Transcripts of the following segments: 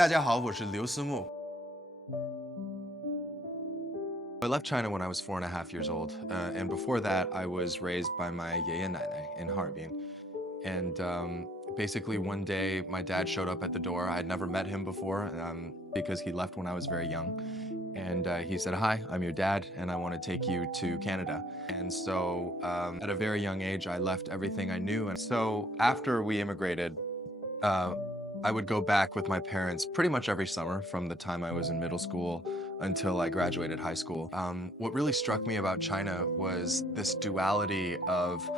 大家好，我是刘思慕。I left China when I was 4.5 years old, and before that, I was raised by my 爷爷奶奶 in Harbin. And basically, one day, my dad showed up at the door. I had never met him before because he left when I was very young. And he said, "Hi, I'm your dad, and I want to take you to Canada." And so, at a very young age, I left everything I knew. And so, after we immigrated, uh, I would go back with my parents pretty much every summer from the time I was in middle school until I graduated high school. What really struck me about China was this duality of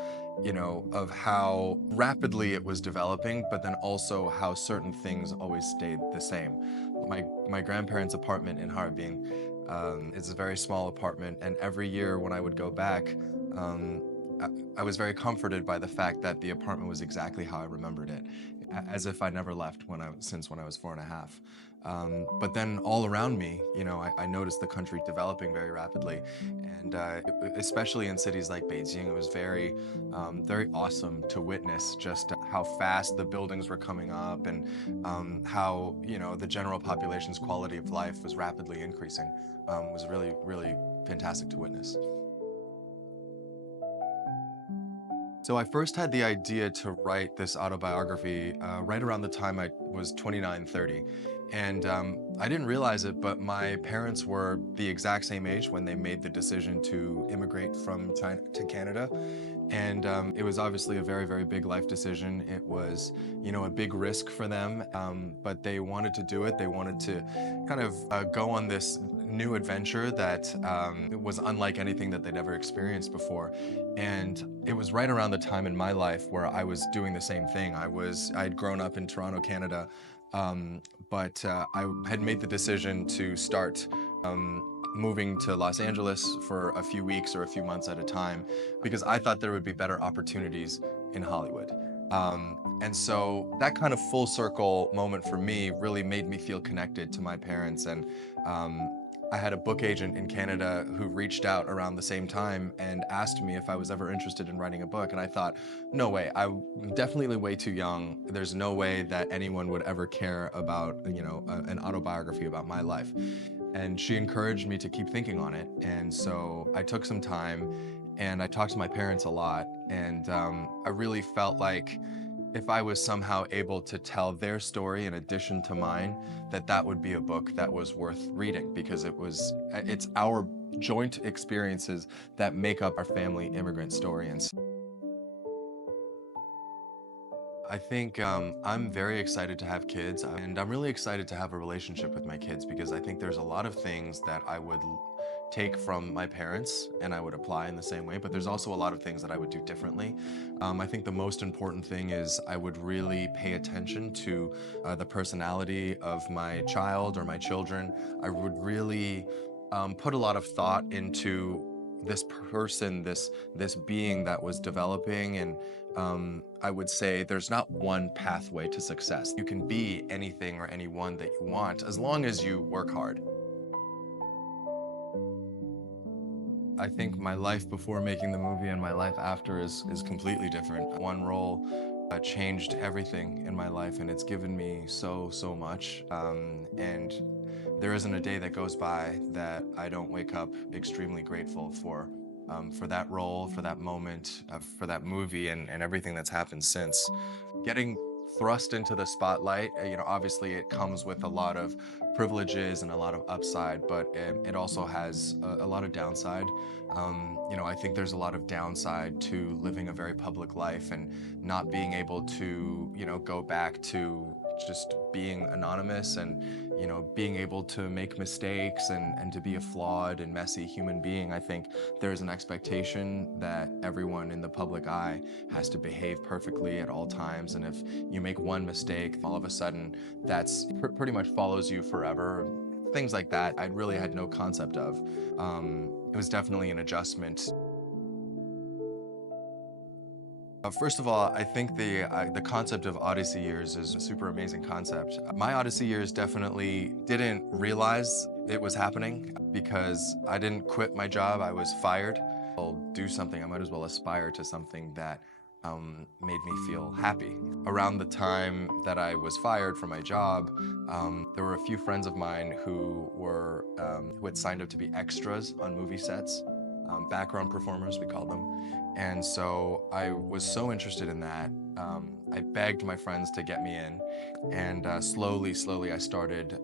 how rapidly it was developing, but then also how certain things always stayed the same. My grandparents' apartment in Harbin is a very small apartment, and every year when I would go back, I was very comforted by the fact that the apartment was exactly how I remembered it, as if I never left since when I was 4.5. But then all around me, I noticed the country developing very rapidly, and especially in cities like Beijing, it was very awesome to witness just how fast the buildings were coming up and how the general population's quality of life was rapidly increasing. Was really, really fantastic to witness. So I first had the idea to write this autobiography right around the time I was 29, 30. And I didn't realize it, but my parents were the exact same age when they made the decision to immigrate from China to Canada. And it was obviously a very, very big life decision. It was, a big risk for them, but they wanted to do it. They wanted to kind of go on this new adventure that was unlike anything that they'd ever experienced before. And it was right around the time in my life where I was doing the same thing. I had grown up in Toronto, Canada, but I had made the decision to start moving to Los Angeles for a few weeks or a few months at a time because I thought there would be better opportunities in Hollywood. And so that kind of full circle moment for me really made me feel connected to my parents. And I had a book agent in Canada who reached out around the same time and asked me if I was ever interested in writing a book. And I thought, no way, I'm definitely way too young. There's no way that anyone would ever care about, an autobiography about my life. And she encouraged me to keep thinking on it. And so I took some time and I talked to my parents a lot. And I really felt like if I was somehow able to tell their story in addition to mine, that would be a book that was worth reading because it's our joint experiences that make up our family immigrant story. And I think I'm very excited to have kids, and I'm really excited to have a relationship with my kids because I think there's a lot of things that I would take from my parents and I would apply in the same way, but there's also a lot of things that I would do differently. I think the most important thing is I would really pay attention to the personality of my child or my children. I would really put a lot of thought into this person, this being that was developing, and I would say there's not one pathway to success. You can be anything or anyone that you want as long as you work hard. I think my life before making the movie and my life after is completely different. One role changed everything in my life, and it's given me so much. And there isn't a day that goes by that I don't wake up extremely grateful for that role, for that moment, for that movie, and everything that's happened since. Getting thrust into the spotlight, obviously it comes with a lot of privileges and a lot of upside, but it also has a lot of downside. I think there's a lot of downside to living a very public life and not being able to, go back to just being anonymous and, being able to make mistakes and to be a flawed and messy human being. I think there's an expectation that everyone in the public eye has to behave perfectly at all times. And if you make one mistake, all of a sudden that's pretty much follows you forever. Things like that, I really had no concept of. It was definitely an adjustment. First of all, I think the concept of Odyssey years is a super amazing concept. My Odyssey years definitely didn't realize it was happening because I didn't quit my job. I was fired. I'll do something. I might as well aspire to something that made me feel happy. Around the time that I was fired from my job, there were a few friends of mine who had signed up to be extras on movie sets, background performers, we called them. And so I was so interested in that. I begged my friends to get me in, and slowly I started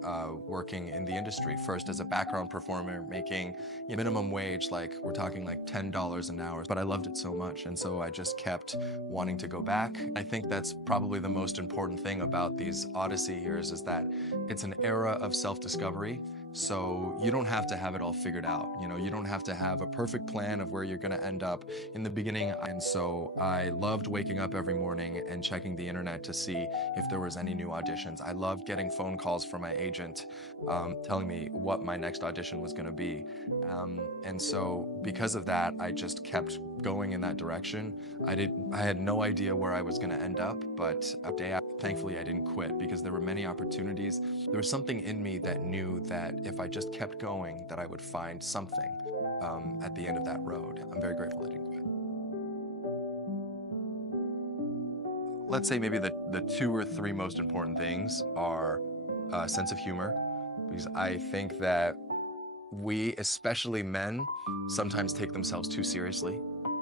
working in the industry. First as a background performer, making minimum wage, like we're talking like $10 an hour. But I loved it so much, and so I just kept wanting to go back. I think that's probably the most important thing about these Odyssey years is that it's an era of self-discovery. So you don't have to have it all figured out. You don't have to have a perfect plan of where you're going to end up in the beginning. And so I loved waking up every morning and checking the internet to see if there was any new auditions. I loved getting phone calls from my agent telling me what my next audition was going to be. And so because of that, I just kept going in that direction. I had no idea where I was going to end up, but thankfully I didn't quit because there were many opportunities. There was something in me that knew that if I just kept going, that I would find something at the end of that road. I'm very grateful I didn't quit. Let's say maybe the 2 or 3 most important things are a sense of humor, because I think that we, especially men, sometimes take themselves too seriously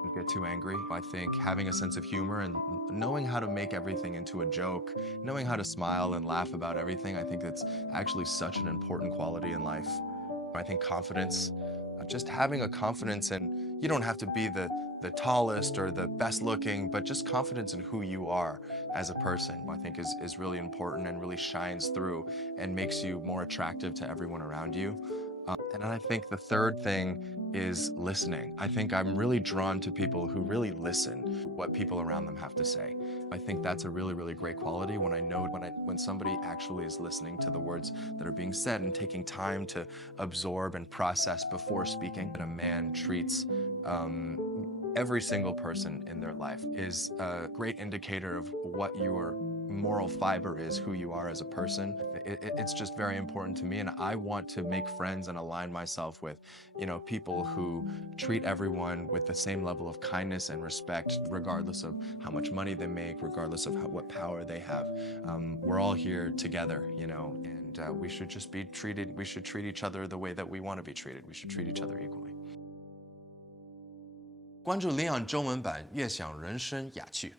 and get too angry. I think having a sense of humor and knowing how to make everything into a joke, knowing how to smile and laugh about everything, I think that's actually such an important quality in life. I think confidence, just having a confidence, and you don't have to be the tallest or the best looking, but just confidence in who you are as a person, I think is really important and really shines through and makes you more attractive to everyone around you. And I think the third thing is listening. I think I'm really drawn to people who really listen to what people around them have to say. I think that's a really great quality when I know when somebody actually is listening to the words that are being said and taking time to absorb and process before speaking. And a man treats every single person in their life is a great indicator of what your moral fiber is, who you are as a person. It's just very important to me, and I want to make friends and align myself with, people who treat everyone with the same level of kindness and respect, regardless of how much money they make, regardless of what power they have. We're all here together, and we should just be treated. We should treat each other the way that we want to be treated. We should treat each other equally. 关注 Leon 中文版，悦享人生雅趣。